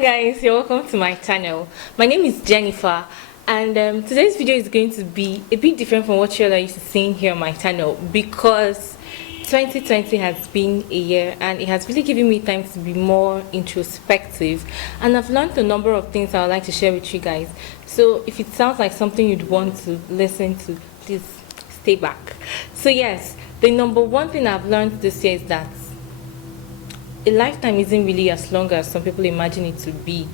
Guys, you're welcome to my channel. My name is Jennifer, and today's video is going to be a bit different from what you're used to seeing here on my channel, because 2020 has been a year and it has really given me time to be more introspective, and I've learned a number of things I would like to share with you guys. So if it sounds like something you'd want to listen to, please stay back. So yes, the number one thing I've learned this year is that a lifetime isn't really as long as some people imagine it to be.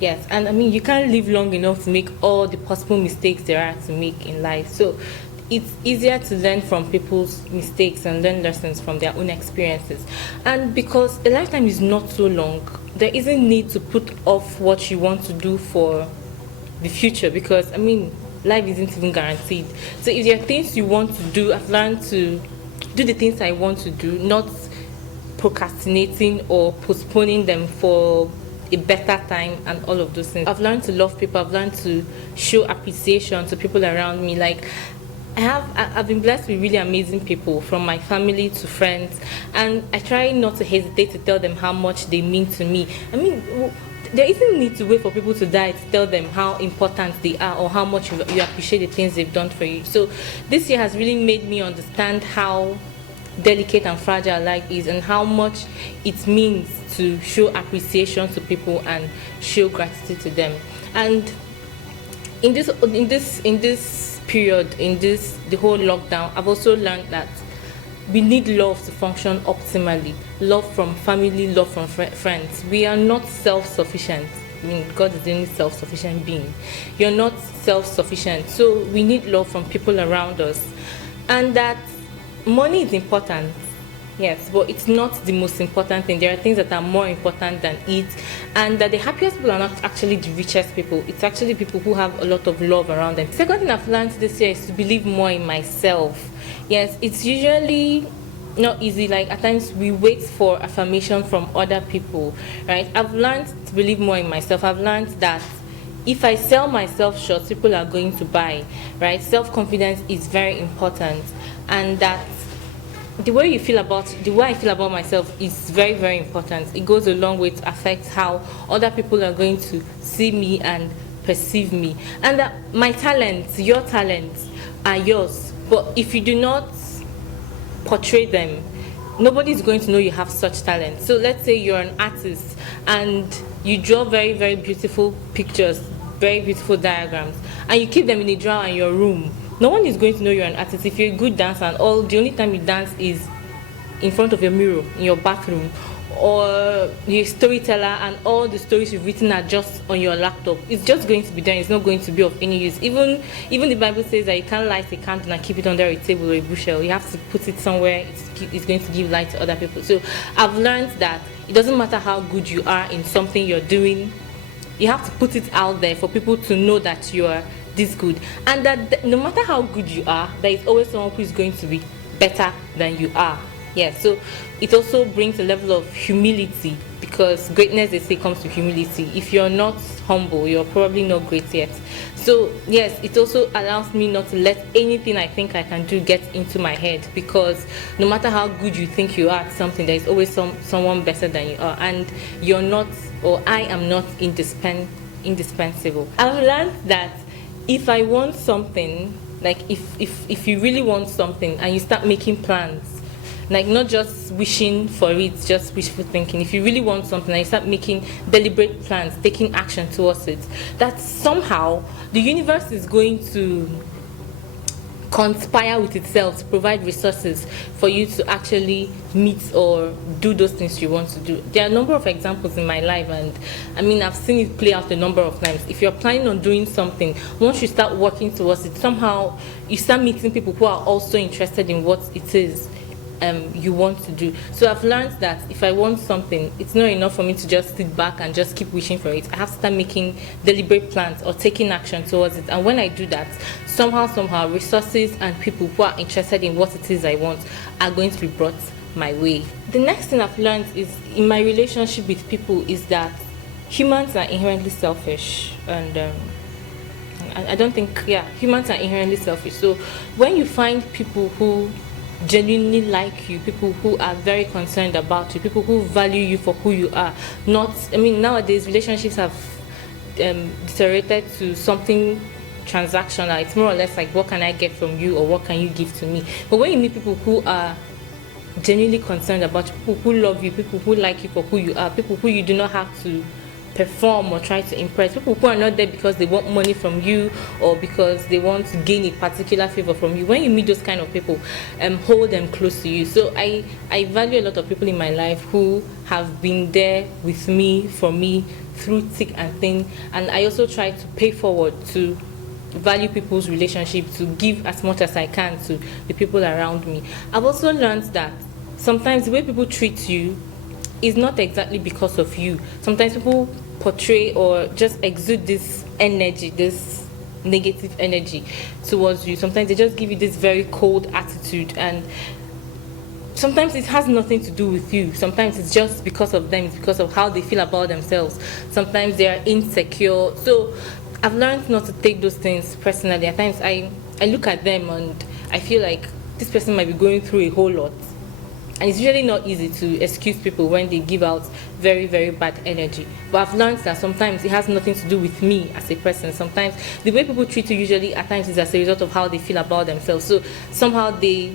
Yes, and I mean, you can't live long enough to make all the possible mistakes there are to make in life. So it's easier to learn from people's mistakes and learn lessons from their own experiences. And because a lifetime is not so long, there isn't need to put off what you want to do for the future, because I mean, life isn't even guaranteed. So if there are things you want to do, I've learned to do the things I want to do, not procrastinating or postponing them for a better time and all of those things. I've learned to love people. I've learned to show appreciation to people around me. Like I've been blessed with really amazing people, from my family to friends, and I try not to hesitate to tell them how much they mean to me. I mean, there isn't need to wait for people to die to tell them how important they are or how much you appreciate the things they've done for you. So this year has really made me understand how delicate and fragile life is, and how much it means to show appreciation to people and show gratitude to them. And in this period, the whole lockdown, I've also learned that we need love to function optimally. Love from family, love from friends. We are not self-sufficient. I mean, God is the only self-sufficient being. You're not self-sufficient, so we need love from people around us. And that money is important, yes, but it's not the most important thing. There are things that are more important than it, and that the happiest people are not actually the richest people. It's actually people who have a lot of love around them. The second thing I've learned this year is to believe more in myself. Yes, it's usually not easy. Like at times we wait for affirmation from other people, right? I've learned to believe more in myself. I've learned that if I sell myself short, people are going to buy, right? Self-confidence is very important, and that the way I feel about myself is very, very important. It goes a long way to affect how other people are going to see me and perceive me. And that my talents, your talents, are yours, but if you do not portray them, nobody is going to know you have such talent. So let's say you're an artist and you draw very, very beautiful pictures, very beautiful diagrams, and you keep them in a drawer in your room. No one is going to know you're an artist. If you're a good dancer and the only time you dance is in front of your mirror in your bathroom, or you're a storyteller and all the stories you've written are just on your laptop, it's just going to be done. It's not going to be of any use. Even the Bible says that you can't light a candle and keep it under a table or a bushel. You have to put it somewhere it's going to give light to other people. So I've learned that it doesn't matter how good you are in something you're doing, you have to put it out there for people to know that you are this good, and that no matter how good you are, there is always someone who is going to be better than you are. Yeah, so it also brings a level of humility, because greatness, they say, comes with humility. If you're not humble, you're probably not great yet. So yes, it also allows me not to let anything I think I can do get into my head, because no matter how good you think you are at something, there is always someone better than you are, and you're not, or I am not indispensable. I've learned that if I want something, like if you really want something and you start making plans, like not just wishing for it, just wishful thinking. If you really want something and you start making deliberate plans, taking action towards it, that somehow the universe is going to conspire with itself to provide resources for you to actually meet or do those things you want to do. There are a number of examples in my life, and I mean, I've seen it play out a number of times. If you're planning on doing something, once you start working towards it, somehow you start meeting people who are also interested in what it is you want to do. So I've learned that if I want something, it's not enough for me to just sit back and just keep wishing for it. I have to start making deliberate plans or taking action towards it. And when I do that, somehow resources and people who are interested in what it is I want are going to be brought my way. The next thing I've learned is in my relationship with people is that humans are inherently selfish, and I don't think, humans are inherently selfish. So when you find people who genuinely like you, people who are very concerned about you, people who value you for who you are. Not, I mean, nowadays relationships have deteriorated to something transactional. It's more or less like, what can I get from you, or what can you give to me? But when you meet people who are genuinely concerned about you, people who love you, people who like you for who you are, people who you do not have to perform or try to impress, people who are not there because they want money from you or because they want to gain a particular favor from you. When you meet those kind of people, hold them close to you. So I value a lot of people in my life who have been there with me, for me, through thick and thin. And I also try to pay forward to value people's relationship, to give as much as I can to the people around me. I've also learned that sometimes the way people treat you is not exactly because of you. Sometimes people portray or just exude this energy, this negative energy towards you. Sometimes they just give you this very cold attitude, and sometimes it has nothing to do with you. Sometimes it's just because of them, it's because of how they feel about themselves. Sometimes they are insecure. So I've learned not to take those things personally. At times I look at them and I feel like this person might be going through a whole lot. And it's really not easy to excuse people when they give out very, very bad energy. But I've learned that sometimes it has nothing to do with me as a person. Sometimes the way people treat you usually at times is as a result of how they feel about themselves. So somehow they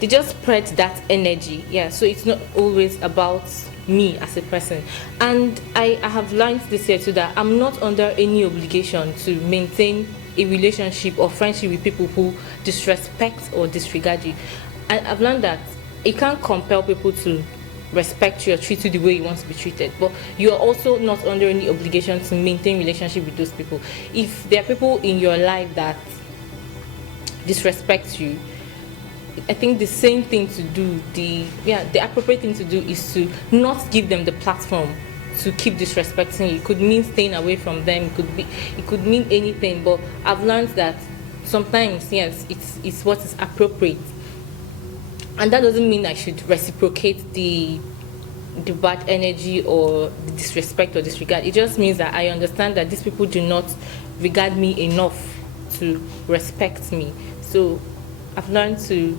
just spread that energy. Yeah, so it's not always about me as a person. And I have learned this year too, that I'm not under any obligation to maintain a relationship or friendship with people who disrespect or disregard you. I've learned that you can't compel people to respect you or treat you the way you want to be treated, but you are also not under any obligation to maintain relationship with those people. If there are people in your life that disrespect you, I think the same thing to do, the appropriate thing to do is to not give them the platform to keep disrespecting you. It could mean staying away from them, it could mean anything, but I've learned that sometimes, yes, it's what is appropriate. And that doesn't mean I should reciprocate the bad energy or the disrespect or disregard. It just means that I understand that these people do not regard me enough to respect me. So I've learned to,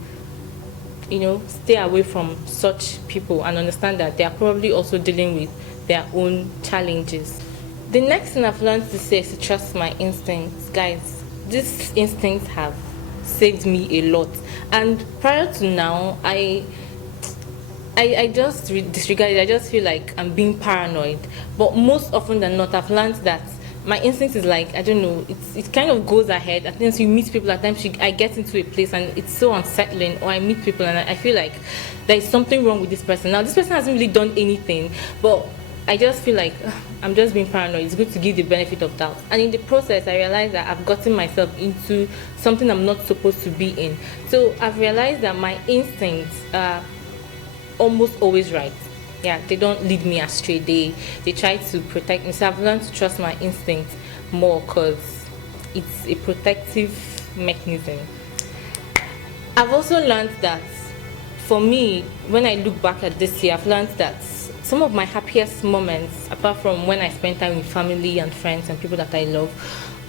stay away from such people and understand that they are probably also dealing with their own challenges. The next thing I've learned to say is to trust my instincts. Guys, these instincts have saved me a lot. And prior to now, I just disregard it. I just feel like I'm being paranoid. But most often than not, I've learned that my instinct is like, I don't know, it kind of goes ahead. At times you meet people, at times I get into a place and it's so unsettling, or I meet people and I feel like there is something wrong with this person. Now, this person hasn't really done anything, but I just feel like I'm just being paranoid. It's good to give the benefit of doubt. And in the process, I realized that I've gotten myself into something I'm not supposed to be in. So I've realized that my instincts are almost always right. Yeah, they don't lead me astray. They try to protect me. So I've learned to trust my instincts more because it's a protective mechanism. I've also learned that for me, when I look back at this year, I've learned that some of my happiest moments, apart from when I spend time with family and friends and people that I love,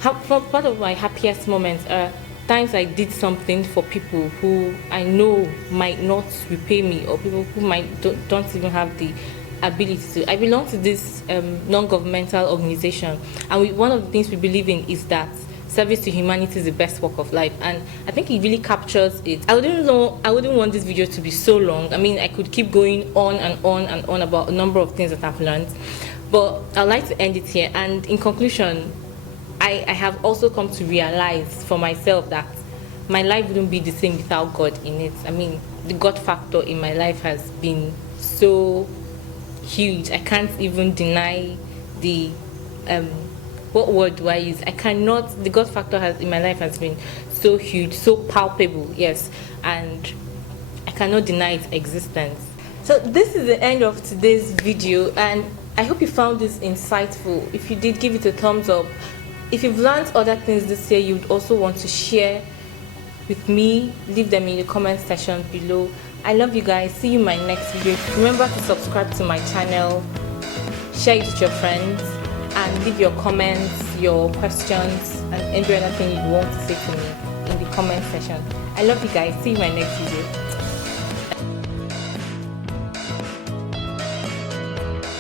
part of my happiest moments are times I did something for people who I know might not repay me, or people who don't even have the ability to. I belong to this non-governmental organization, and one of the things we believe in is that service to humanity is the best work of life, and I think it really captures it. I wouldn't want this video to be so long. I mean, I could keep going on and on and on about a number of things that I've learned, but I'd like to end it here. And in conclusion, I have also come to realize for myself that my life wouldn't be the same without God in it. I mean, the God factor in my life has been so huge. I can't even deny the what word do I use? The God factor in my life has been so huge, so palpable, yes, and I cannot deny its existence. So this is the end of today's video, and I hope you found this insightful. If you did, give it a thumbs up. If you've learned other things this year you would also want to share with me, leave them in the comment section below. I love you guys. See you in my next video. Remember to subscribe to my channel, share it with your friends, and leave your comments, your questions, and any other thing you want to say to me in the comment section. I love you guys. See you in my next video.